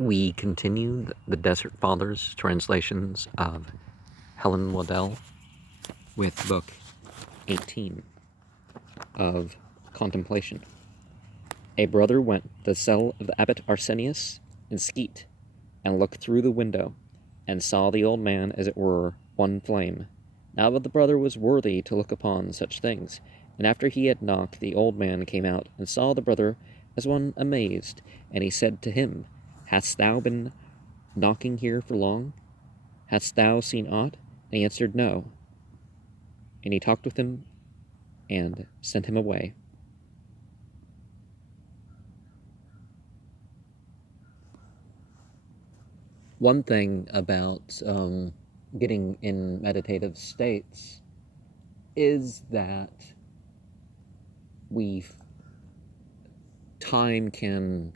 We continue the Desert Fathers translations of Helen Waddell with Book 18 of Contemplation. A brother went to the cell of the abbot Arsenius in Skeet, and looked through the window, and saw the old man as it were one flame. Now but the brother was worthy to look upon such things, and after he had knocked, the old man came out, and saw the brother as one amazed, and he said to him, Hast thou been knocking here for long? Hast thou seen aught? And he answered, No. And he talked with him, and sent him away. One thing about getting in meditative states is that time can,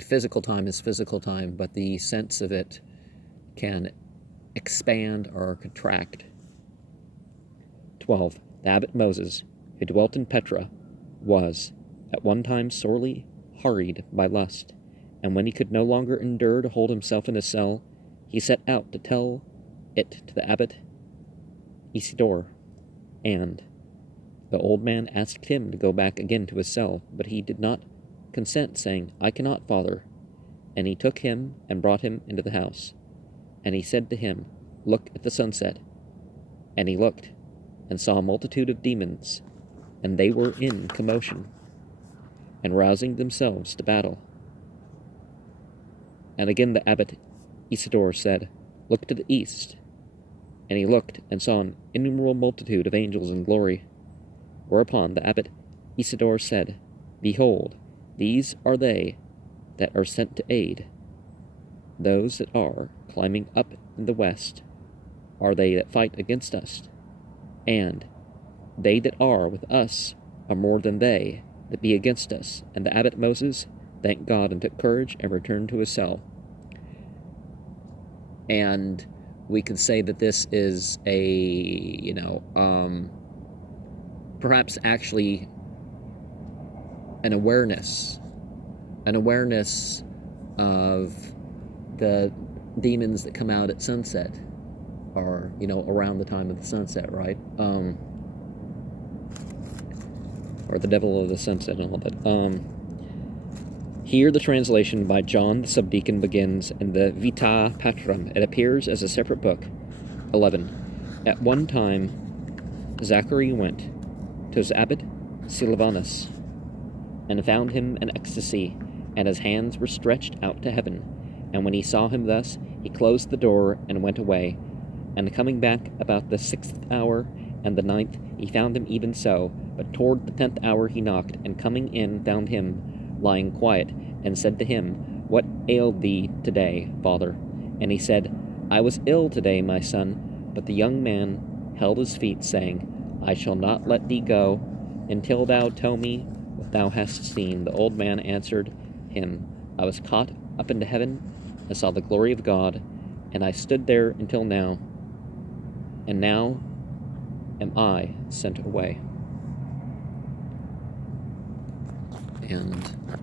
physical time is physical time, but the sense of it can expand or contract. 12. The abbot Moses, who dwelt in Petra, was at one time sorely hurried by lust, and when he could no longer endure to hold himself in his cell, he set out to tell it to the abbot Isidore, and the old man asked him to go back again to his cell, but he did not consent, saying, I cannot, Father. And he took him and brought him into the house. And he said to him, Look at the sunset. And he looked, and saw a multitude of demons, and they were in commotion, and rousing themselves to battle. And again the abbot Isidore said, Look to the east. And he looked, and saw an innumerable multitude of angels in glory. Whereupon the abbot Isidore said, Behold, these are they that are sent to aid. Those that are climbing up in the west are they that fight against us, and they that are with us are more than they that be against us. And the abbot Moses thanked God and took courage and returned to his cell. And we could say that this is a, perhaps actually an awareness of the demons that come out at sunset, or, around the time of the sunset, right? Or the devil of the sunset and all that. Here the translation by John the Subdeacon begins in the Vita Patrum. It appears as a separate book. 11. At one time, Zachary went to his abbot Silvanus, and found him in ecstasy, and his hands were stretched out to heaven. And when he saw him thus, he closed the door and went away. And coming back about the 6th hour and the 9th, he found him even so. But toward the 10th hour he knocked, and coming in found him lying quiet, and said to him, What ailed thee today, father? And he said, I was ill today, my son. But the young man held his feet, saying, I shall not let thee go until thou tell me what thou hast seen. The old man answered him, I was caught up into heaven, and saw the glory of God, and I stood there until now, and now am I sent away. And